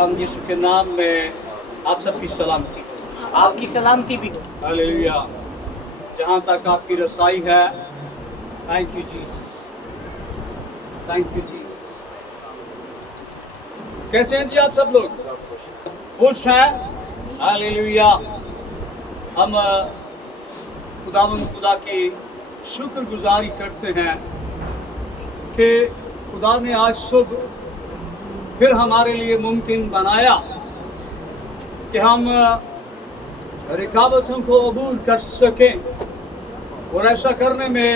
खुदावंद यीशु के नाम में आप सबकी सलामती, आपकी सलामती भी। हालेलुया। जहाँ तक आपकी रसाई है, थैंक यू जी, थैंक यू जी। कैसे हैं जी आप सब लोग? खुश हैं? हालेलुया। हम खुदा की शुक्रगुजारी करते हैं कि खुदा ने आज सुबह फिर हमारे लिए मुमकिन बनाया कि हम रुकावटों को अबूर कर सकें, और ऐसा करने में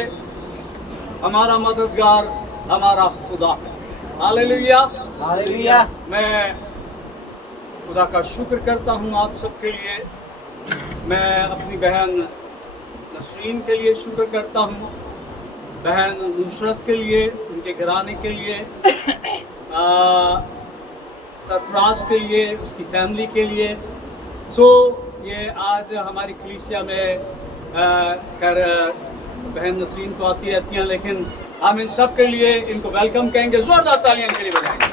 हमारा मददगार हमारा खुदा है। Hallelujah, hallelujah. मैं खुदा का शुक्र करता हूँ आप सबके लिए। मैं अपनी बहन नसरीन के लिए शुक्र करता हूँ, बहन नुसरत के लिए, उनके घराने के लिए, सरफराज के लिए, उसकी फैमिली के लिए। सो ये आज हमारी कलीसिया में कर बहन नसरीन तो आती रहती हैं, लेकिन हम इन सब के लिए इनको वेलकम कहेंगे, जोरदार तालियां इनके लिए बजाएंगे।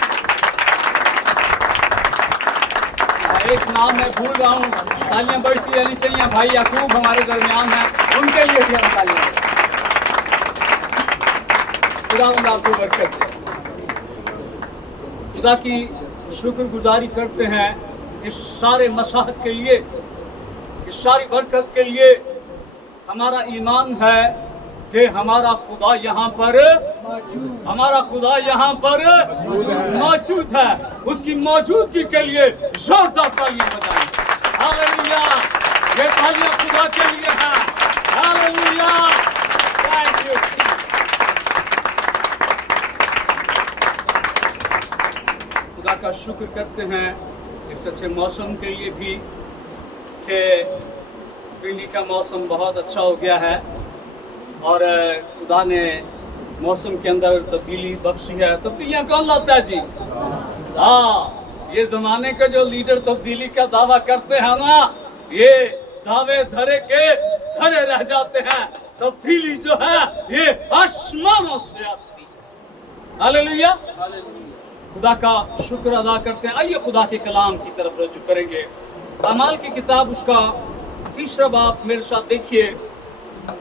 एक नाम मैं भूल रहा हूँ, तालियां बढ़ती रहनी चाहिए। भाई याकूब हमारे दरमियान हैं, उनके लिए भी हम तालियां। खुदावंद आपको बरकत दे। खुदा की शुक्रगुजारी करते हैं इस सारे मसाहत के लिए, इस सारी बरकत के लिए। हमारा ईमान है कि हमारा खुदा यहाँ पर मौजूद है। उसकी मौजूदगी के लिए जोरदार तालियां बजाएं। हालेलुया। ये तालियां खुदा के लिए है। हालेलुया। Thank you. खुदा का शुक्र करते हैं इस अच्छे मौसम के लिए भी, कि दिल्ली का मौसम बहुत अच्छा हो गया है और खुदा ने मौसम के अंदर तब्दीली बख्शी है। तब्दीलियाँ कौन लाता है जी? हाँ, ये ज़माने के जो लीडर तब्दीली का दावा करते हैं ना, ये दावे धरे के धरे रह जाते हैं। तब्दीली जो है ये आसमानों से आती है। हालेलुया। खुदा का शुक्र अदा करते हैं। आइए खुदा के कलाम की तरफ रुजू करेंगे। अमाल की किताब उसका 3 बाब मेरे साथ देखिए।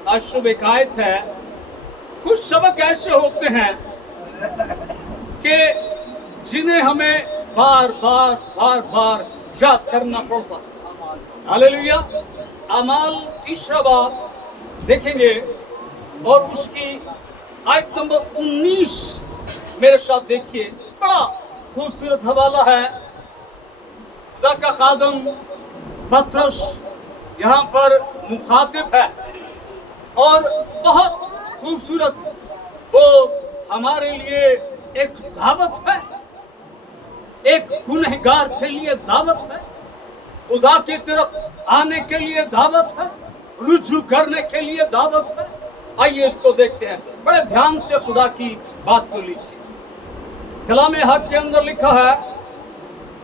आज सुबह एक आयत है। कुछ सबक ऐसे होते हैं कि जिन्हें हमें बार बार याद करना पड़ता है। हालेलुया। अमाल 3 बाब देखेंगे और उसकी आयत नंबर 19 मेरे साथ देखिए। बड़ा खूबसूरत हवाला है। खुदा का खादम पतरस यहाँ पर मुखातिब है और बहुत खूबसूरत वो हमारे लिए एक दावत है, एक गुनहगार के लिए दावत है, खुदा की तरफ आने के लिए दावत है, रुजू करने के लिए दावत है। आइए इसको देखते हैं। बड़े ध्यान से खुदा की बात को लीजिए। कलाम हक के अंदर लिखा है,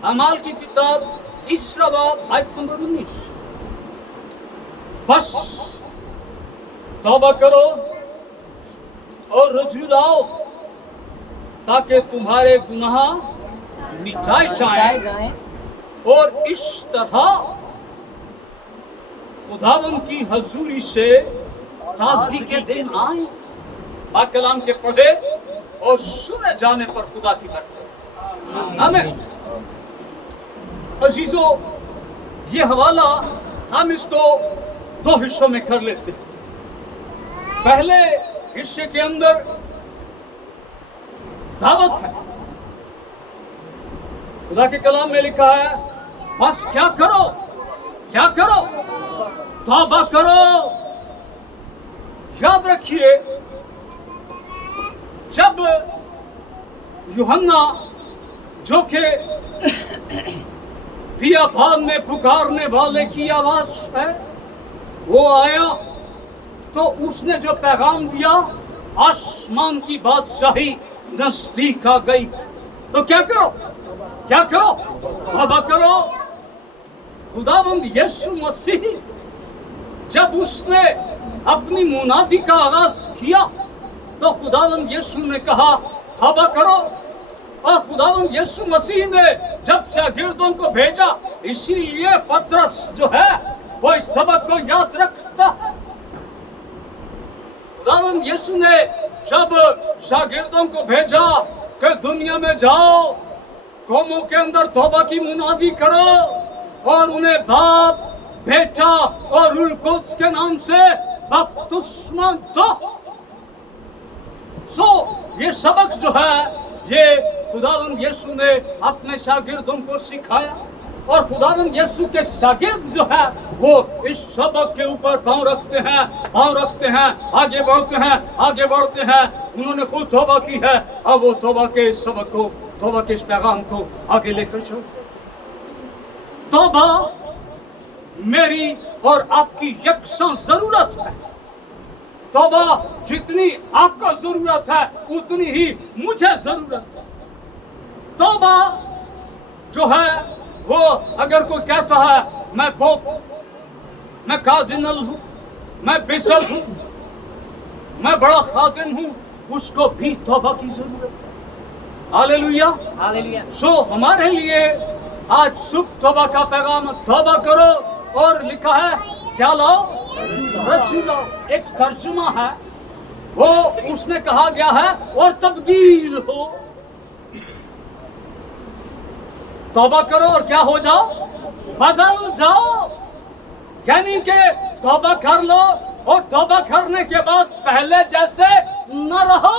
अमाल की किताब 3 बाब आयत नंबर 19, बस तौबा करो और रुजू लाओ ताकि तुम्हारे गुनाह मिटाए जाएं और इस तरह खुदावन की हजूरी से ताजगी के दिन आए। पाक कलाम के पढ़े और सुने जाने पर खुदा की बरकत। आमीन। अजीजों, ये हवाला हम इसको 2 हिस्सों में कर लेते हैं। पहले हिस्से के अंदर दावत है। खुदा के कलाम में लिखा है, बस क्या करो, तौबा करो। याद रखिए, जब यूहन्ना जो के बियाबान में पुकारने वाले की आवाज है, वो आया तो उसने जो पैगाम दिया, आसमान की बादशाही नजदीक आ गई। तो क्या करो, तौबा करो। खुदावंद यीशु मसीह जब उसने अपनी मुनादी का आगाज किया तो खुदावंद यीशु ने कहा तौबा करो और खुदावंद यीशु मसीह ने जब शागिर्दों को भेजा, इसीलिए पतरस जो है वो इस सबक को याद रखता है। खुदावंद यीशु ने जब शागिर्दों को भेजा कि दुनिया में जाओ, कौमों के अंदर तौबा की मुनादी करो और उन्हें बाप, बेटा और रूह कुद्स के नाम से बपतिस्मा दो। ये सबक जो है ये खुदावंद यीशु ने अपने शागिर्दों को सिखाया और खुदावंद यीशु के शागिर्द जो है वो इस सबक के ऊपर पांव रखते हैं, आगे बढ़ते हैं। उन्होंने खुद तौबा की है, अब वो तौबा के इस सबक को, तौबा के इस पैगाम को आगे लेकर चलो। तौबा मेरी और आपकी यकसा जरूरत है। तौबा जितनी आपको जरूरत है उतनी ही मुझे जरूरत है। तौबा जो है वो अगर कोई कहता है मैं पोप, मैं कार्डिनल हूँ, मैं बिशप हूँ, मैं बड़ा खादिम हूँ, उसको भी तौबा की जरूरत है। Hallelujah, hallelujah. हमारे लिए आज शुभ तौबा का पैगाम, तौबा करो और लिखा है क्या लाओ, रज्जू लाओ। एक तर्जुमा है वो, उसमें कहा गया है और तब्दील हो। तौबा करो और क्या हो जाओ, बदल जाओ। यानी कि तौबा कर लो और तौबा करने के बाद पहले जैसे न रहो।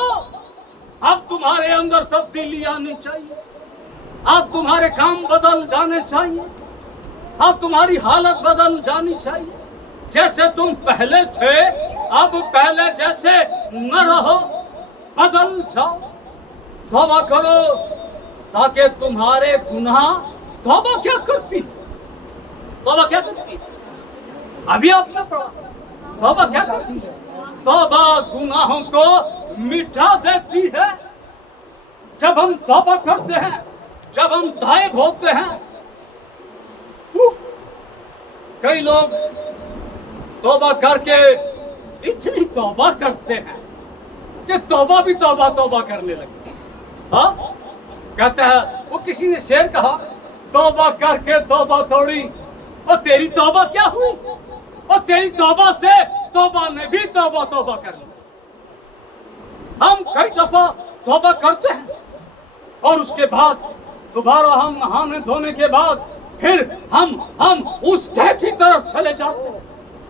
अब तुम्हारे अंदर तब्दीली आनी चाहिए, अब तुम्हारे काम बदल जाने चाहिए, अब तुम्हारी हालत बदल जानी चाहिए। जैसे तुम पहले थे अब पहले जैसे न रहो, बदल जाओ। तौबा करो ताकि तुम्हारे गुनाह, तौबा क्या करती, तौबा क्या करती है? अभी आपने पढ़ा, तौबा क्या करती है? तौबा गुनाहों को मिटा देती है। जब हम तौबा करते हैं, जब हम ताइब होते हैं, कई लोग तौबा करके इतनी तौबा करते हैं कि तौबा भी तौबा करने लगे। हाँ, कहते हैं वो किसी ने शेर कहा, तौबा करके तौबा तोड़ी, और तेरी तौबा क्या हुई? और तेरी तौबा से तौबा ने भी तौबा कर ली। हम कई दफा तौबा करते हैं और उसके बाद दोबारा हम नहाने धोने के बाद फिर हम उस ढह की तरफ चले जाते हैं।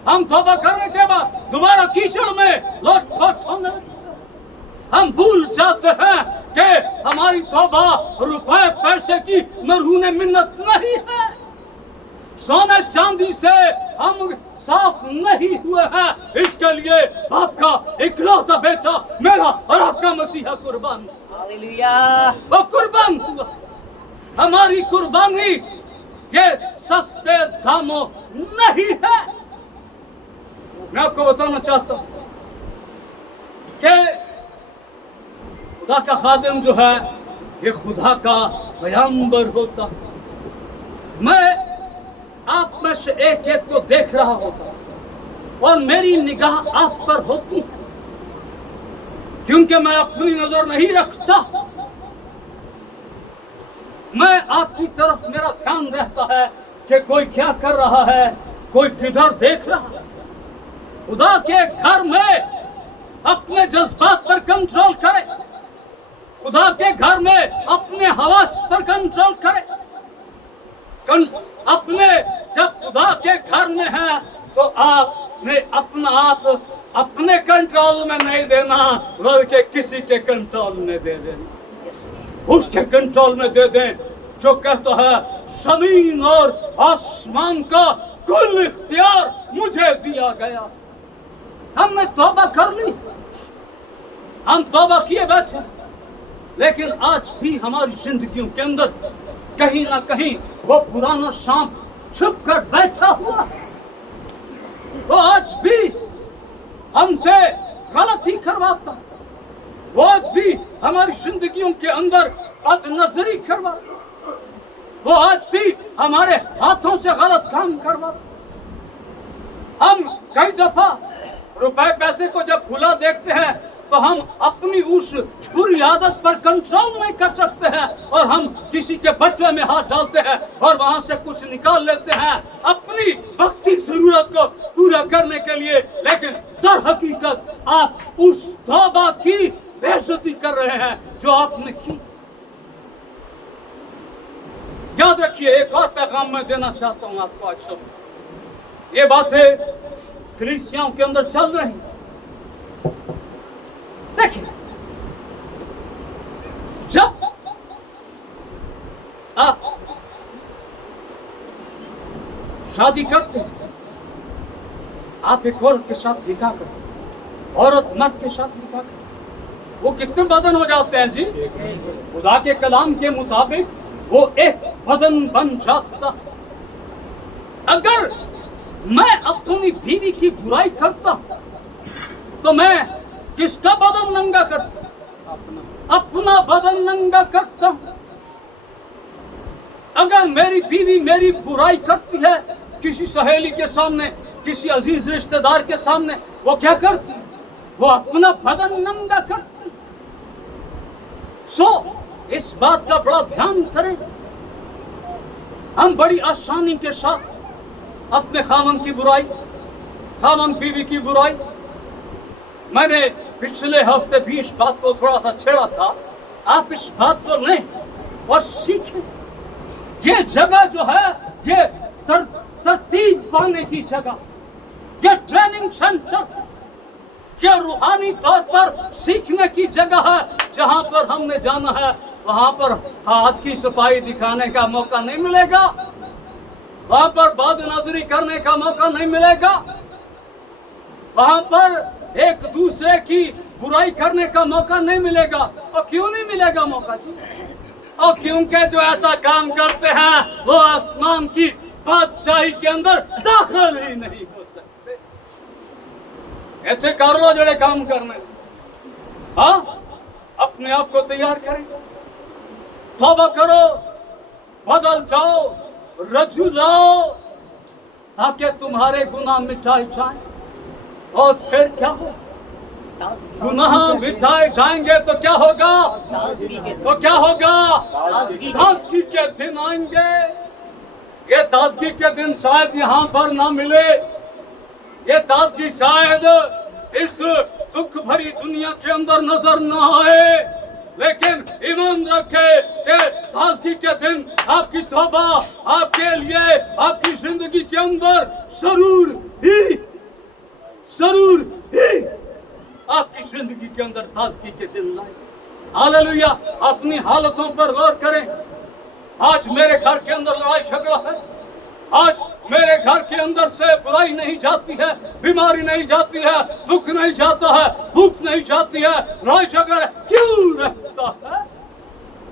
हम तौबा करने के बाद दोबारा कीचड़ में लौट होने लगते हैं। हम भूल जाते हैं कि हमारी तौबा रुपए पैसे की मरहूने मिन्नत नहीं है। सोने चांदी से हम साफ नहीं हुए हैं। इसके लिए आपका इकलौता बेटा मेरा और आपका मसीहा कुर्बान, हालेलुया, वो कुर्बान हुआ। हमारी कुर्बानी ये सस्ते दामों नहीं है। मैं आपको बताना चाहता हूं कि खुदा का खादिम जो है ये खुदा का पैगंबर होता है। मैं आप में से एक एक को देख रहा होता और मेरी निगाह आप पर होती है, क्योंकि मैं अपनी नजर नहीं रखता। मैं आपकी तरफ मेरा ध्यान रहता है कि कोई क्या कर रहा है, कोई किधर देख रहा है। खुदा के घर में अपने जज्बात पर कंट्रोल करे, खुदा के घर में अपने हवास पर कंट्रोल करे। अपने जब खुदा के घर में है तो आपने अपना आप अपने कंट्रोल में नहीं देना, बल्कि किसी के कंट्रोल में दे देना। उसके कंट्रोल में दे दें जो कहता है जमीन और आसमान का कुल इख्तियार मुझे दिया गया। हमने तौबा कर ली, हम तौबा किए बैठे, लेकिन आज भी हमारी जिंदगियों के अंदर कहीं ना कहीं वो पुराना सांप छुप कर बैठा हुआ है। वो आज भी हमसे गलती करवाता, वो आज भी हमारी जिंदगियों के अंदर बदनजरी करवाता, वो आज भी हमारे हाथों से गलत काम करवाता। हम कई दफा रुपए पैसे को जब खुला देखते हैं तो हम अपनी उस बुरी आदत पर कंट्रोल नहीं कर सकते हैं और हम किसी के बटुए में हाथ डालते हैं और वहां से कुछ निकाल लेते हैं अपनी वक्ती जरूरत को पूरा करने के लिए, लेकिन दर हकीकत आप उस तौबा की बेइज्जती कर रहे हैं जो आपने की। याद रखिए, एक और पैगाम मैं देना चाहता हूं आपको आज सब। ये बातें कलीसियाओं के अंदर चल रही हैं। देखिए, जब आप शादी करते हैं, आप एक औरत के साथ निकाह करते हैं, औरत मर्द के साथ निकाह करते हैं, वो कितने बदन हो जाते हैं जी? खुदा के कलाम के मुताबिक वो एक बदन बन जाता। अगर मैं अपनी बीवी की बुराई करता हूं तो मैं किसका बदन नंगा करता? अपना बदन नंगा करता हूं। अगर मेरी बीवी मेरी बुराई करती है किसी सहेली के सामने, किसी अजीज रिश्तेदार के सामने, वो क्या करती है? वो अपना बदन नंगा करती। इस बात का बड़ा ध्यान करें। हम बड़ी आसानी के साथ अपने खामन की बुराई, खामन बीवी की बुराई, मैंने पिछले हफ्ते भी इस बात को थोड़ा सा छेड़ा था, आप इस बात को लें और सीखें। ये जगह जो है ये तरतीब पाने की जगह, ये ट्रेनिंग सेंटर, ये रूहानी तौर पर सीखने की जगह है। जहां पर हमने जाना है वहां पर हाथ की सफाई दिखाने का मौका नहीं मिलेगा, वहां पर बाद नजरी करने का मौका नहीं मिलेगा, वहां पर एक दूसरे की बुराई करने का मौका नहीं मिलेगा। और क्यों नहीं मिलेगा मौका जी? और क्योंकि जो ऐसा काम करते हैं वो आसमान की बादशाही के अंदर दाखिल ही नहीं हो सकते। ऐसे कर लो जड़े काम करने, हाँ, अपने आप को तैयार करें, तौबा करो, बदल जाओ, रजू लाओ, ताकि तुम्हारे गुनाह मिटाए जाएं। और फिर क्या हो? गुनाह मिटाए जाएंगे तो क्या होगा? तो क्या होगा? ताजगी के दिन आएंगे। ये ताजगी के दिन शायद यहाँ पर ना मिले, ये ताजगी शायद इस दुख भरी दुनिया के अंदर नजर न आए, लेकिन ईमान रखे कि ताजगी के दिन आपकी तौबा आपके लिए आपकी जिंदगी के अंदर जरूर ही आपकी जिंदगी के अंदर ताजगी के दिन लाए। हालेलुया। अपनी हालतों पर गौर करें। आज मेरे घर के अंदर लड़ाई झगड़ा है, आज मेरे घर के अंदर से बुराई नहीं जाती है, बीमारी नहीं जाती है, दुख नहीं जाता है, भूख नहीं जाती है, लड़ाई झगड़ा क्यों रहता है?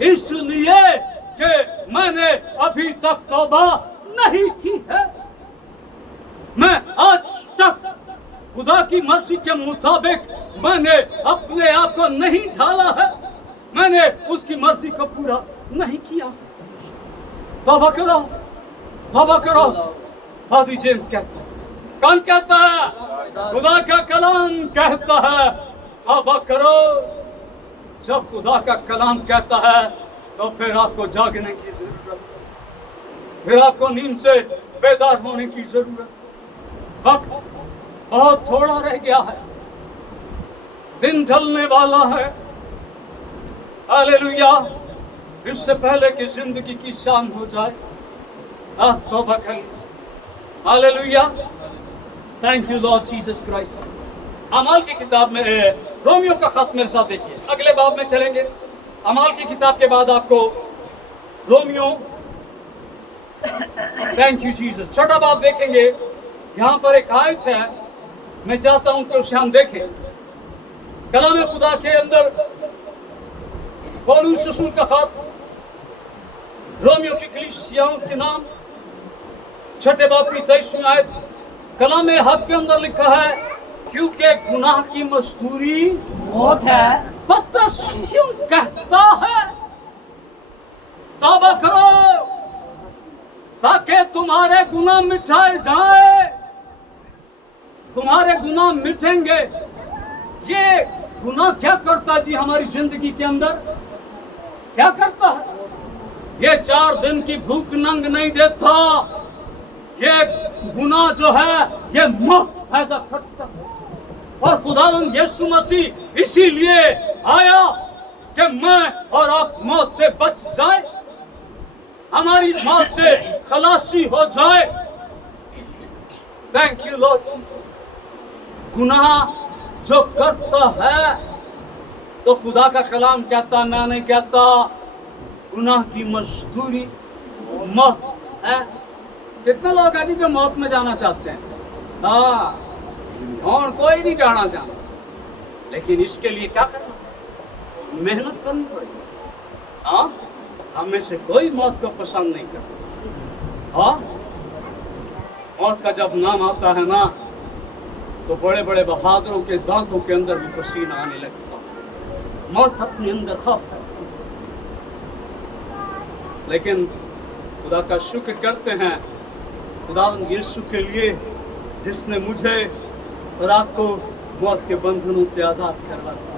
इसलिए कि मैंने अभी तक तौबा नहीं की है। मैं आज तक खुदा की मर्जी के मुताबिक मैंने अपने आप को नहीं ढाला है, मैंने उसकी मर्जी को पूरा नहीं किया। तौबा करो, तौबा करो। फादर जेम्स कहता है, कौन कहता है? खुदा का कलाम कहता है तौबा करो। जब खुदा का कलाम कहता है तो फिर आपको जागने की जरूरत है, फिर आपको नींद से बेदार होने की जरूरत है। वक्त बहुत थोड़ा रह गया है, दिन ढलने वाला है। हालेलुया। इससे पहले कि जिंदगी की शाम हो जाए आप तौबा कर लीजिए। Hallelujah. Thank you Lord Jesus Christ. अमाल की किताब में रोमियो का खत मेरे साथ देखिए, अगले बाब में चलेंगे। अमाल की किताब के बाद आपको रोमियो, थैंक यू जीसस, छोटा बाब देखेंगे। यहाँ पर एक आयत है, मैं चाहता हूं कि उसे हम देखें। कलाम खुदा के अंदर पौलुस रसूल का खत रोमियो की कलीसियाओं के नाम, छठे बाब की 23वीं आयत, कलाम हक के अंदर लिखा है, क्योंकि गुनाह की मजदूरी मौत है। पतरस क्यों कहता है तौबा करो ताकि तुम्हारे गुनाह मिटाए जाए? तुम्हारे गुनाह मिटेंगे। ये गुनाह क्या करता है जी हमारी जिंदगी के अंदर? क्या करता है? ये 4 दिन की भूख नंग नहीं देता। ये गुनाह जो है ये मौत पैदा करता है। और खुदावंद यीशु मसीह इसीलिए आया कि मैं और आप मौत से बच जाए, हमारी मौत से खलासी हो जाए। Thank you Lord Jesus. गुनाह जो करता है तो खुदा का कलाम कहता, मैं नहीं कहता, गुनाह की मजदूरी मौत है। कितने लोग हैं जी जो मौत में जाना चाहते हैं? हाँ, और कोई नहीं जाना चाहता, लेकिन इसके लिए क्या करना? मेहनत करनी पड़ेगी। हाँ, हमें से कोई मौत को पसंद नहीं करता। हाँ, मौत का जब नाम आता है ना तो बड़े बड़े बहादुरों के दांतों के अंदर भी पसीना आने लगता। मौत अपने अंदर खौफ है, लेकिन खुदा का शुक्र करते हैं खुदावंद यीशु के लिए जिसने मुझे और आपको मौत के बंधनों से आजाद करवा दिया।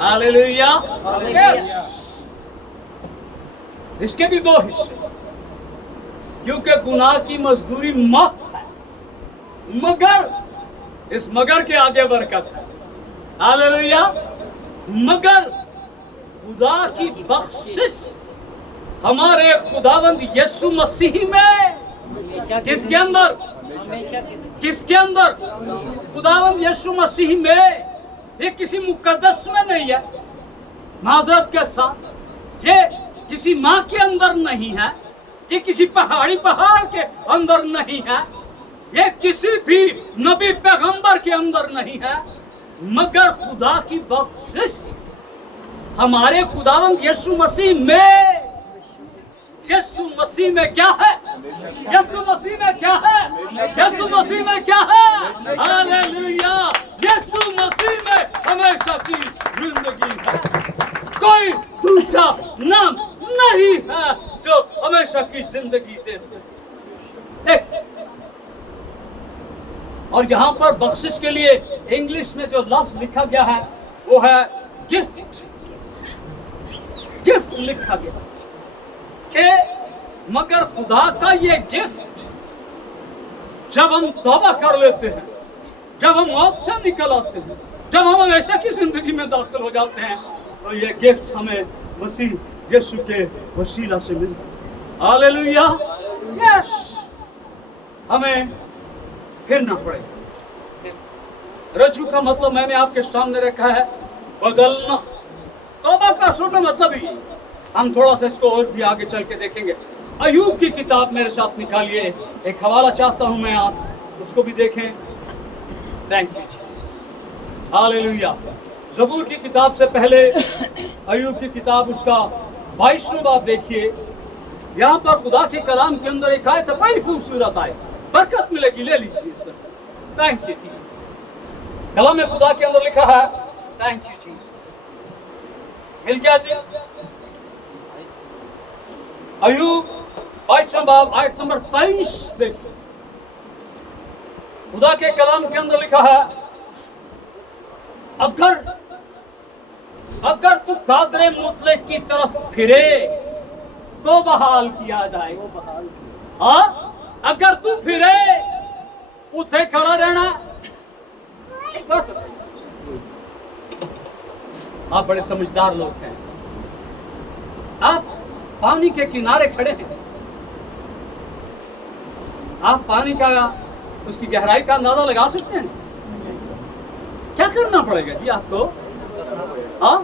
हालेलुया। यस। इसके भी 2 हिस्से, क्योंकि गुनाह की मजदूरी मौत है, मगर इस मगर के आगे बरकत है। हालेलुया। मगर खुदा की बख्शिश हमारे खुदावंद यीशु मसीह में, किसके अंदर? किसके अंदर? खुदावंद यीशु मसीह में। ये किसी मुकद्दस में नहीं है, माजरत के साथ, ये किसी माँ के अंदर नहीं है, ये किसी पहाड़ के अंदर नहीं है, ये किसी भी नबी पैगंबर के अंदर नहीं है, मगर खुदा की बख्शिश हमारे खुदावंद यीशु मसीह में। यीशु मसीह में क्या है? यीशु मसीह में क्या है? यीशु मसीह में क्या है? हालेलुया। यीशु मसीह में हमेशा की जिंदगी है। कोई दूसरा नाम नहीं है जो हमेशा की जिंदगी दे सके। और यहाँ पर बख्शिश के लिए इंग्लिश में जो लफ्ज लिखा गया है वो है गिफ्ट। गिफ्ट लिखा गया कि मगर खुदा का ये गिफ्ट जब हम तौबा कर लेते हैं, जब हम मौत से निकल आते हैं, जब हम हमेशा की जिंदगी में दाखिल हो जाते हैं, तो ये गिफ्ट हमें मसीह यीशु के वसीला से मिलता। हालेलुया। यस। हमें फिरना पड़ेगा। रज्जू का मतलब मैंने आपके सामने रखा है, बदलना। तौबा का असल में मतलब ही, हम थोड़ा सा इसको और भी आगे चल के देखेंगे। अय्यूब की किताब मेरे साथ निकालिए, एक हवाला चाहता हूं मैं, आप उसको भी देखें। Thank you Jesus. हालेलुया। ज़बूर की किताब से पहले अय्यूब की किताब उसका 22वां बाब देखिए। यहाँ पर खुदा के कलाम के अंदर एक आयत है, बड़ी खूबसूरत आयत, बरकत मिलेगी, ले लीजिए इस पर। Thank you Jesus. कलाम में खुदा के अंदर लिखा है, थैंक यू जीसस। मिल गया जी। अय्यूब 22वां बाब आयत नंबर 23 देखिए। खुदा के कलाम के अंदर लिखा है, अगर तू कादरे मुतलक की तरफ फिरे तो बहाल किया जाए। हाँ, अगर तू फिरे, उठे खड़ा रहना। आप बड़े समझदार लोग हैं, आप पानी के किनारे खड़े हैं, आप पानी का उसकी गहराई का अंदाजा लगा सकते हैं? क्या करना पड़ेगा जी आपको? हाँ,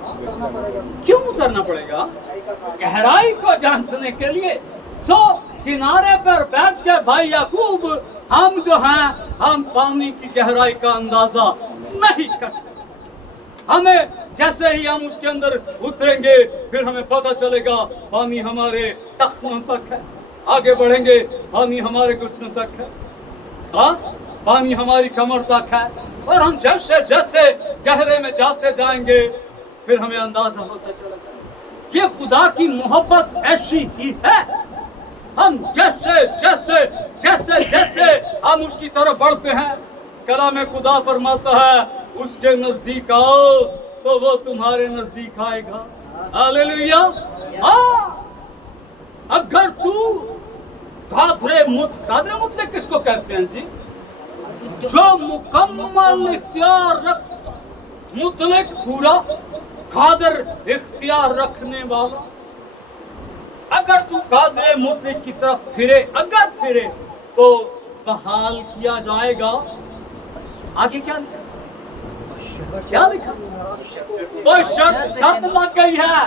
क्यों उतरना पड़ेगा? गहराई को जांचने के लिए। सो किनारे पर बैठ के भाई याकूब, हम जो हैं, हम पानी की गहराई का अंदाजा नहीं कर सकते। हमें जैसे ही हम उसके अंदर उतरेंगे, फिर हमें पता चलेगा पानी हमारे टखनों तक है। आगे बढ़ेंगे, पानी हमारे घुटनों तक है। हाँ, पानी हमारी कमर तक है। और हम जैसे जैसे गहरे में जाते जाएंगे, फिर हमें अंदाजा होता चला जाएगा। ये खुदा की मोहब्बत ऐसी ही है। हम जैसे जैसे जैसे जैसे हम उसकी तरफ बढ़ते हैं, कलाम खुदा फरमाता है, उसके नजदीक आओ तो वो तुम्हारे नजदीक आएगा। हालेलुया। हाँ, अगर तू कादरे मुतलक किसको कहते हैं जी? जो मुकम्मल इख्तियार रख, मुतलक पूरा कादर इख्तियार रखने वाला। अगर तू कादरे मुतलक की तरफ फिरे, अगर फिरे तो बहाल किया जाएगा। आगे क्या लिखा? क्या लिखा? वो शर्त लग गई है,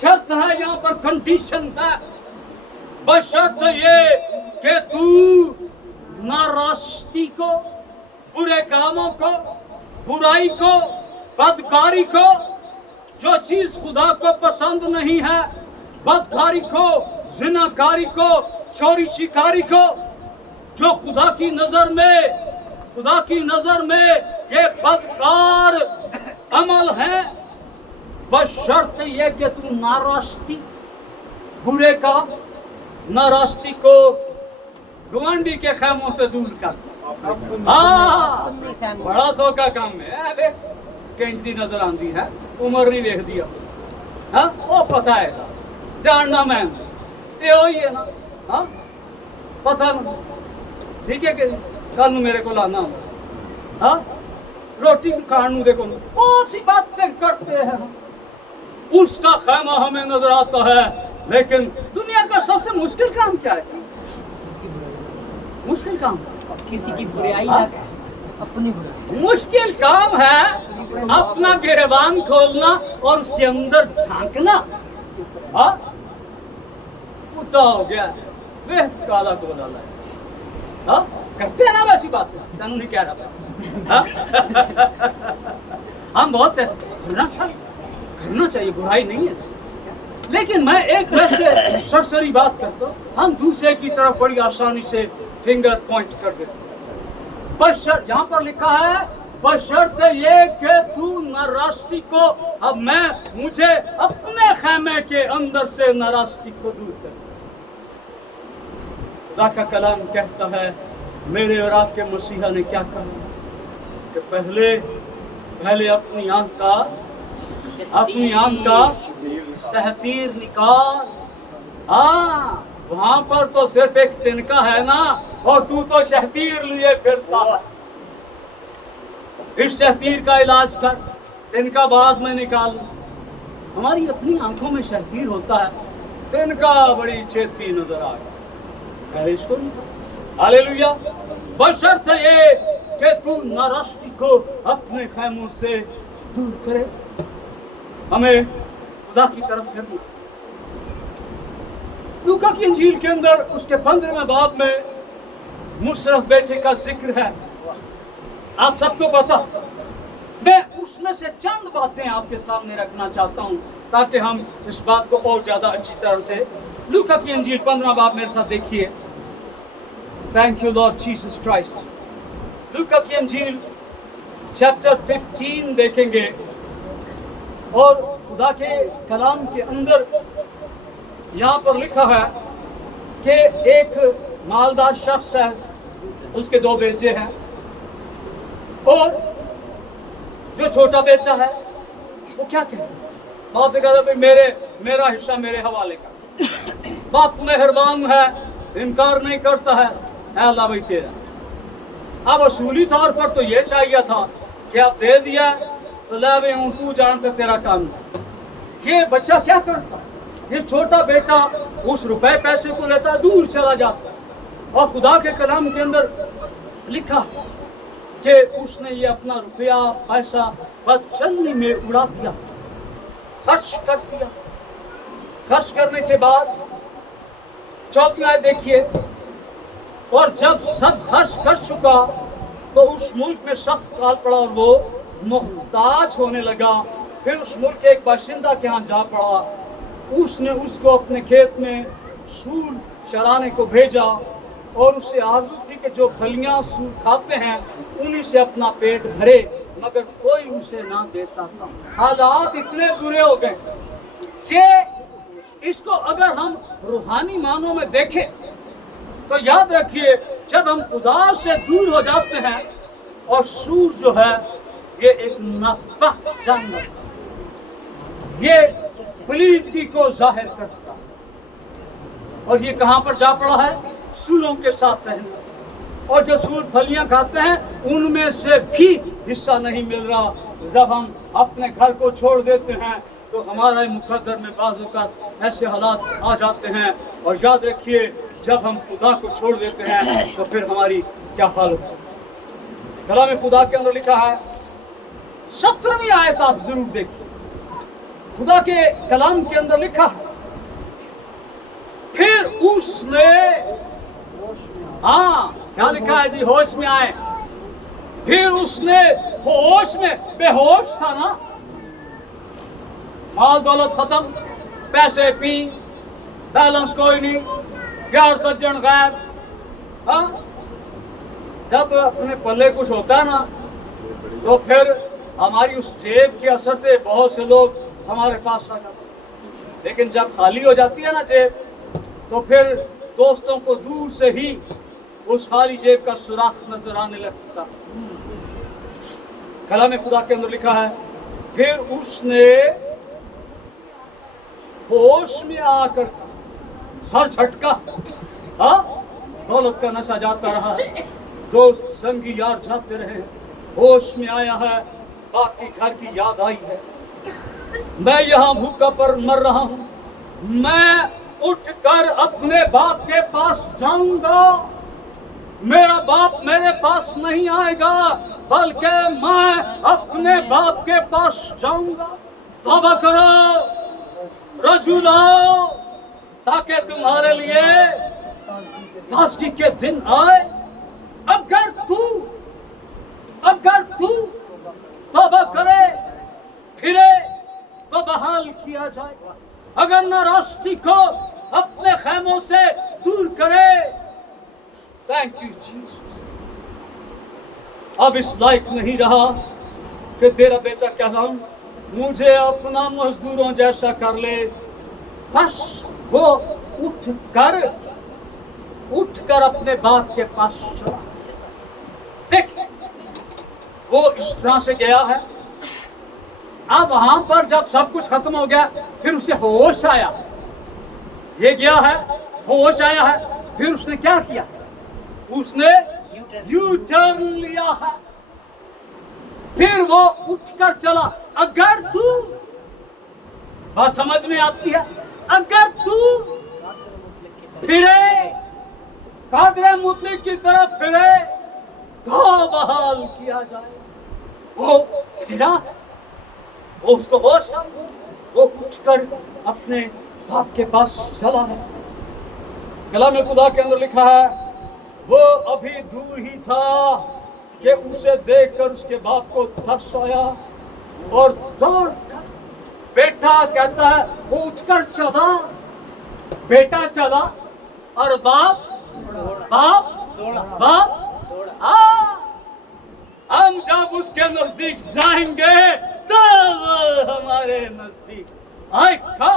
शर्त है यहाँ पर, कंडीशन है। बशर्त ये कि तू नारास्ती को, बुरे कामों को, बुराई को, बदकारी को, जो चीज खुदा को पसंद नहीं है, बदकारी को, जिनाकारी को, चोरी चिकारी को, जो खुदा की नजर में ये बदकार अमल है, बशर्त ये कि तू नारास्ती, बुरे का, नारास्ती को गुआंडी के खैमों से दूर कर। हाँ, बड़ा सौ का काम है। केंच दी नजर आंदी है, उम्र नहीं देख दिया। हाँ, वो पता है ना, जानना मैं ये हो ही है ना। हाँ, पता ना, ठीक है कि कल मेरे को लाना। हाँ, रोटी खाने देखो, बहुत सी बातें करते हैं, उसका खैमा हमें नजर आता है। लेकिन दुनिया का सबसे मुश्किल काम क्या है? मुश्किल काम किसी की बुराई ना करें, अपनी बुराई। मुश्किल काम है अपना गिरबान खोलना और उसके अंदर झांकना। हाँ, कुत्ता हो गया वे काला को डाला। हाँ, करते हैं ना वैसी बात, तनु नहीं कह रहा। हाँ? हम बहुत से करना चाहिए, बुराई नहीं है। लेकिन मैं एक वैसे सरसरी बात करता हूँ, हम दूसरे की तरफ बड़ी आसानी से फिंगर पॉइंट कर देते हैं। बशर्त यहाँ पर लिखा है, बशर्त ये कि तू नारास्ती को, अब मुझे अपने खैमे के अंदर से नारास्ती को दूर कर। खुदा का कलाम कहता है, मेरे और आपके मसीहा ने क्या कहा कि पहले अपनी आंख का सहतीर निकाल। हाँ, वहां पर तो सिर्फ एक तिनका है ना, और तू तो शहतीर लिए फिरता है। इस शहतीर का इलाज कर, तिनका बाद में निकाल। हमारी अपनी आंखों में शहतीर होता है, तिनका बड़ी चेती नजर आ गया, इसको निकाल। हालेलुया। बशर्त ये कि तू नारास्ती को अपने खैमों से दूर करे। हमें खुदा की तरफ करना। लूका की इंजील के अंदर उसके 15वें बाब में मुशर्रफ बेटे का जिक्र है, आप सबको पता। मैं उसमें से चंद बातें आपके सामने रखना चाहता हूं ताकि हम इस बात को और ज्यादा अच्छी तरह से। लूका की इंजील 15वां बाब मेरे साथ देखिए। Thank you Lord Jesus Christ. लूका की इंजील चैप्टर 15 देखेंगे, और खुदा के कलाम के अंदर यहाँ पर लिखा है कि एक मालदार शख्स है, उसके 2 बेटे हैं, और जो छोटा बेटा है वो क्या कहता है? बाप से कहता भाई मेरा हिस्सा मेरे हवाले कर। बाप मेहरबान है, इनकार नहीं करता है, अल्लाह भाई तेरा। अब असूली तौर पर तो ये चाहिए था कि आप दे दिया तो ला भाई हूँ, तू जानता तेरा काम। ये बच्चा क्या करता? ये छोटा बेटा उस रुपए पैसे को लेता, दूर चला जाता। और खुदा के कलाम के अंदर लिखा कि उसने ये अपना रुपया पैसा बदचलनी में उड़ा दिया, खर्च कर दिया। खर्च करने के बाद 4थी आयत देखिए, और जब सब खर्च कर चुका तो उस मुल्क में सख्त काल पड़ा और वो मोहताज होने लगा। फिर उस मुल्क के एक बाशिंदा के यहाँ जा पड़ा, उसने उसको अपने खेत में सूर चराने को भेजा, और उसे आरज़ू थी कि जो फलियां सूर खाते हैं उन्हीं से अपना पेट भरे, मगर कोई उसे ना देता था। हालात इतने बुरे हो गए कि इसको अगर हम रूहानी मानों में देखें तो याद रखिए, जब हम खुदा से दूर हो जाते हैं और सूर जो है ये एक नापाक जानवर, ये पलीदगी को जाहिर करता, और ये कहाँ पर जा पड़ा है? सूरों के साथ रहने। और जो सूर फलियां खाते हैं उनमें से भी हिस्सा नहीं मिल रहा। जब हम अपने घर को छोड़ देते हैं तो हमारे मुकद्दर में बाज़ औक़ात ऐसे हालात आ जाते हैं। और याद रखिए, जब हम खुदा को छोड़ देते हैं तो फिर हमारी क्या हालत है। कलाम खुदा के अंदर लिखा है, 17वीं आयत आप जरूर देखिए, खुदा के कलाम के अंदर लिखा है, फिर उसने, हाँ क्या लिखा है जी, होश में आए। फिर उसने होश में, बेहोश था ना, माल दौलत खत्म, पैसे पी, बैलेंस कोई नहीं, यार सज्जन गायब। हाँ, जब अपने पल्ले कुछ होता है ना तो फिर हमारी उस जेब के असर से बहुत से लोग हमारे पास आ जाते हैं। लेकिन जब खाली हो जाती है ना जेब, तो फिर दोस्तों को दूर से ही उस खाली जेब का सुराख नजर आने लगता। कलाम खुदा के अंदर लिखा है, फिर उसने होश में आकर सर झटका। हाँ, दौलत का नशा जाता रहा, दोस्त संगी यार जाते रहे, होश में आया है, बाप की घर की याद आई है। मैं यहाँ भूखा पर मर रहा हूँ, मैं उठकर अपने बाप के पास जाऊंगा। मेरा बाप मेरे पास नहीं आएगा, बल्कि मैं अपने बाप के पास जाऊंगा। तौबा करो, रजू लाओ, ताकि तुम्हारे लिए ताज़गी के दिन आए। अगर तू तौबा करे, फिरे, तो बहाल किया जाए। अगर नाराज़गी को अपने खैमों से दूर करे, थैंक यू जीसस, अब इस लायक नहीं रहा कि तेरा बेटा कहलाऊं, मुझे अपना मजदूरों जैसा कर ले। बस वो उठकर अपने बाप के पास चला। देख, वो इस तरह से गया है। अब वहां पर जब सब कुछ खत्म हो गया, फिर उसे होश आया। ये गया है, होश आया है, फिर उसने क्या किया? उसने यू टर्न लिया है। फिर वो उठकर चला। अगर तू, बात समझ में आती है, अगर तू फिरे, कादरे मुतलिक की तरफ फिरे, तो बहाल किया जाए। वो फिरा, वो उसको होश, वो उठकर अपने बाप के पास चला है। कलाम खुदा के अंदर लिखा है, वो अभी दूर ही था कि उसे देखकर उसके बाप को तरस आया और दौड़कर, बेटा कहता है, वो उठकर चला, बेटा चला, और बाप हम जब उसके नजदीक जाएंगे तब हमारे नजदीक आएगा।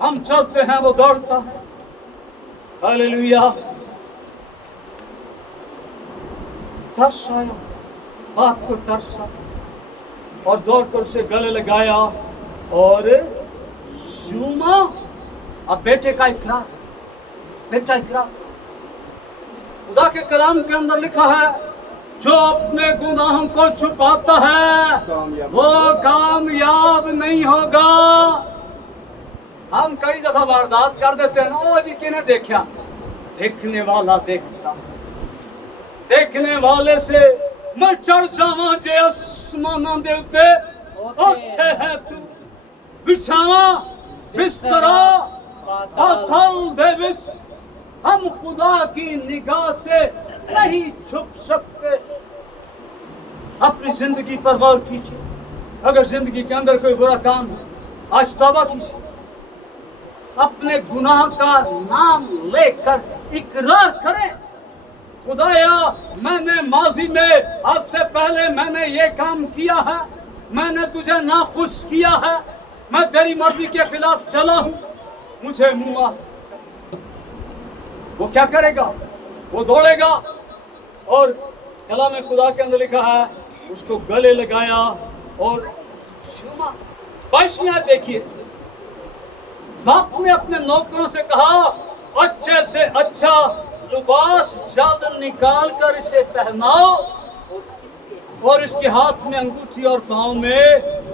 हम चलते हैं, वो दौड़ता है। हालेलुया। तरस आया, बाप को तरस आया और दौड़कर उसे गले लगाया और चूमा। अब बेटे का इकरार, बेटा इकरार। खुदा के कलाम के अंदर लिखा है, जो अपने गुनाहों को छुपाता है वो कामयाब नहीं होगा। हम कई दफा वारदात कर देते हैं ना, ओ जी किने देखा, देखने वाला देखता। देखने वाले से मैं चढ़ जावा जे आसमाना दे उत्ते, उत्थे है तू बिछावा बिस्तरा पाथल दे विच। हम खुदा की निगाह से नहीं छुप सकते। अपनी जिंदगी पर गौर कीजिए। अगर जिंदगी के अंदर कोई बुरा काम है, आज तौबा कीजिए। अपने गुनाह का नाम लेकर इकरार करें, खुदाया मैंने माजी में आपसे पहले मैंने ये काम किया है, मैंने तुझे नाखुश किया है, मैं तेरी मर्जी के खिलाफ चला हूं, मुझे मुँह माफ। वो क्या करेगा? वो दौड़ेगा। और कलाम खुदा के अंदर लिखा है, उसको गले लगाया और चूमा। 22वीं आयत देखिए, बाप ने अपने नौकरों से कहा, अच्छे से अच्छा लिबास जल्द निकाल कर इसे पहनाओ और इसके हाथ में अंगूठी और पाँव में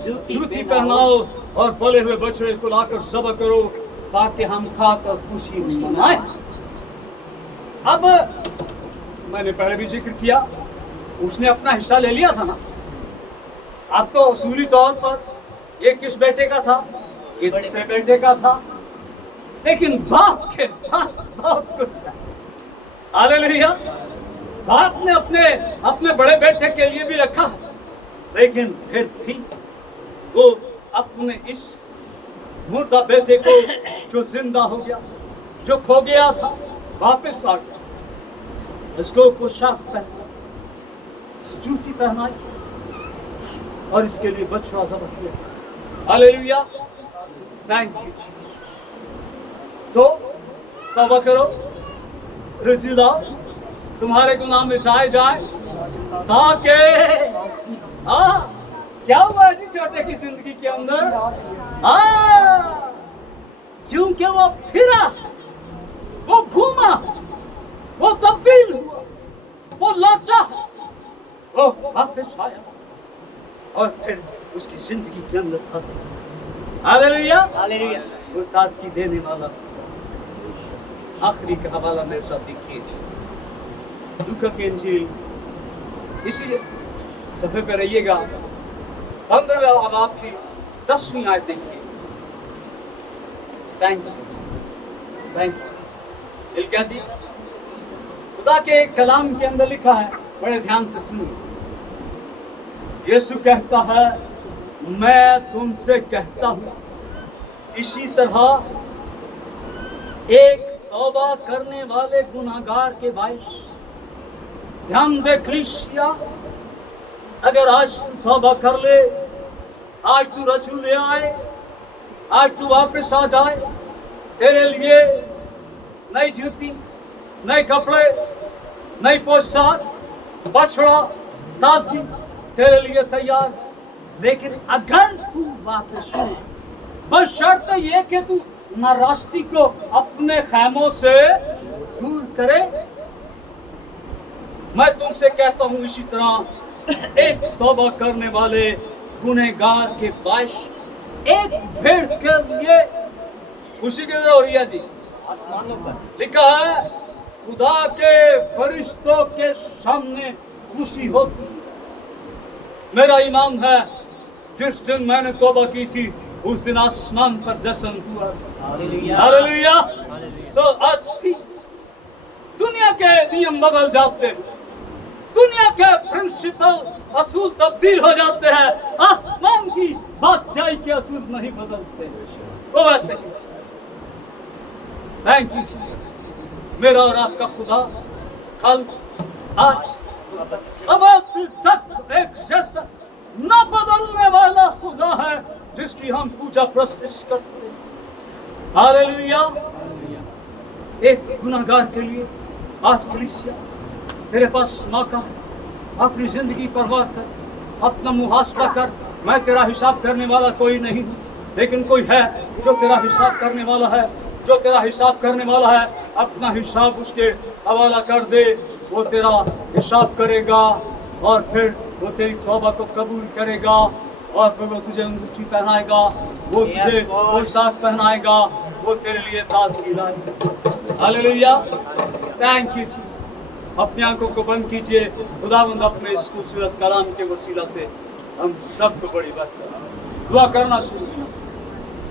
जूती पहनाओ और पले हुए बछड़े को लाकर ज़बह करो ताकि हम खाकर खुशी मनाएं। अब मैंने पहले भी जिक्र किया, उसने अपना हिस्सा ले लिया था ना। अब तो असूली तौर पर ये किस बेटे का था? ये दूसरे बेटे का था, लेकिन बाप के पास बहुत कुछ है। हालेलुया। बाप ने अपने बड़े बेटे के लिए भी रखा, लेकिन फिर भी वो अपने इस मुर्दा बेटे को जो जिंदा हो गया, जो खो गया था, वापस आ गया। इसको पोशाक पहना, जूती पहनाई और इसके लिए बछड़ा ज़बह किया। Hallelujah, thank you Jesus. तो तौबा करो, रुजू लाओ, तुम्हारे गुनाह मिटाए जाए ताकि क्या हुआ है जी छोटे की जिंदगी के अंदर? क्योंकि वो फिरा, वो घूमा, वो तब्दील हुआ, वो लौटा, वो वापस आया और फिर उसकी जिंदगी के अंदर था। Hallelujah, hallelujah. वो ताज़गी देने वाला। आखिरी का हवाला मेरे साथ देखिए, लूका की इंजील, इसी सफ़े पे रहिएगा, 15वें बाब की 10वीं आयत देखिए। Thank you, thank you. इल्का जी, खुदा के कलाम के अंदर लिखा है, बड़े ध्यान से सुनिए। यीशु कहता है, मैं तुमसे कहता हूं, इसी तरह एक तौबा करने वाले गुनाहगार के बाइस। ध्यान दे कलीसिया, अगर आज तू तौबा कर ले, आज तू रजू ले आए, आज तू वापस आ जाए, तेरे लिए नई जूती, नए कपड़े, नई पोशाक, बछड़ा, ताजगी तेरे लिए तैयार। लेकिन अगर तू वापस हो, बस शर्त ये कि तू नाराज़गी को अपने खैमों से दूर करे। मैं तुमसे कहता हूँ, इसी तरह एक तौबा करने वाले गुनहगार के बाइस एक भेड़ के लिए खुशी किधर हो रही है जी? आसमानों पर लिखा है, खुदा के फरिश्तों के सामने खुशी होती। मेरा ईमान है, जिस दिन मैंने तौबा की थी, उस दिन आसमान पर जश्न हुआ। हालेलुया। सो आज भी दुनिया के नियम बदल जाते हैं, दुनिया के प्रिंसिपल असूल तब्दील हो जाते हैं, आसमान की बादशाही के असूल नहीं बदलते। वो वैसे ही। Thank you Jesus. मेरा और आपका खुदा कल, आज, अब तक एक जैसा न बदलने वाला खुदा है, जिसकी हम पूजा प्रस्तुत करते हैं। हालेलुया। एक गुनाहगार के लिए आज कलीसिया, तेरे पास मौका है, अपनी जिंदगी परवाह कर, अपना मुहासबा कर। मैं तेरा हिसाब करने वाला कोई नहीं हूँ, लेकिन कोई है जो तेरा हिसाब करने वाला है, जो तेरा हिसाब करने वाला है। अपना हिसाब उसके हवाला कर दे, वो तेरा हिसाब करेगा और फिर वो तेरी तौबा को कबूल करेगा और फिर वो तुझे अंगूठी पहनाएगा, वो तुझे पोशाक पहनाएगा, वो तेरे लिए ताज़गी लाएगा। Hallelujah, thank you Jesus. अपनी आंखों को बंद कीजिए। खुदावंद अपने इस खूबसूरत कलाम के वसीला से हम सबको बड़ी बात दुआ करना शुरू